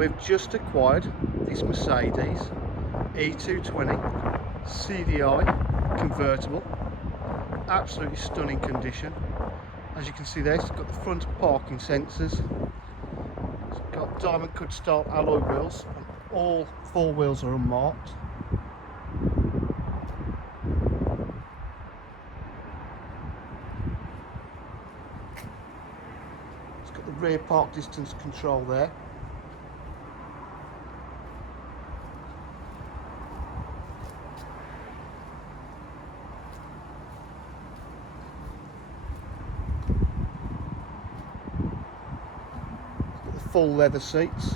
We've just acquired this Mercedes E220 CDI convertible, absolutely stunning condition. As you can see there, it's got the front parking sensors, it's got diamond cut style alloy wheels, and all four wheels are unmarked. It's got the rear park distance control there. Full leather seats.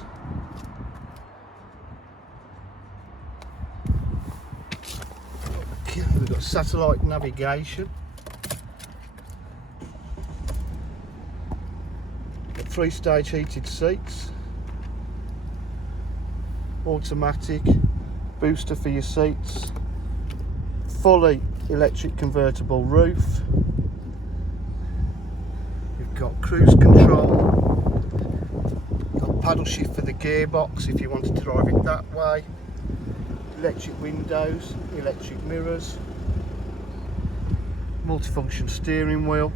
Okay, we've got satellite navigation. Got 3-stage heated seats. Automatic booster for your seats. Fully electric convertible roof. You've got cruise control. Paddle shift for the gearbox if you want to drive it that way. Electric windows, electric mirrors, multifunction steering wheel.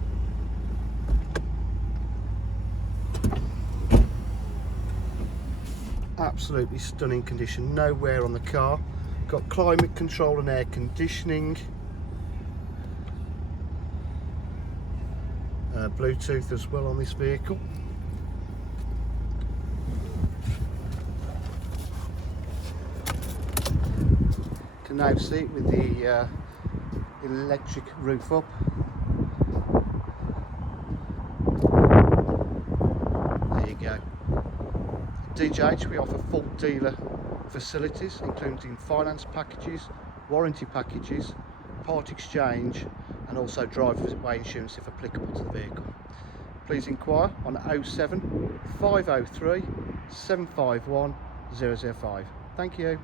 Absolutely stunning condition, no wear on the car. Got climate control and air conditioning. Bluetooth as well on this vehicle. Can now see it with the electric roof up. There you go. DJH, we offer full dealer facilities including finance packages, warranty packages, part exchange and also driveway insurance if applicable to the vehicle. Please inquire on 07 503 751 005. Thank you.